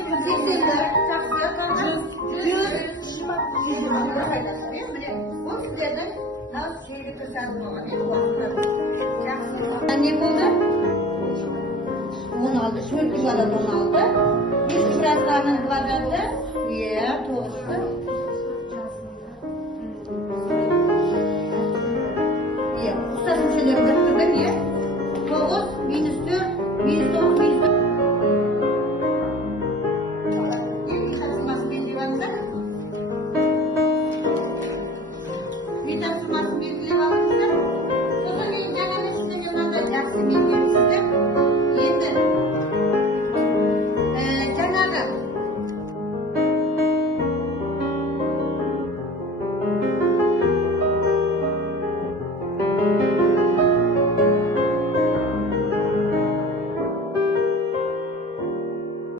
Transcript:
Sesler, жақсы, бұл сіздердің нағыз жүйелі сағын болған. Не болды? 16, 4 бала 16. Ешкі біразғанын квадраты, 9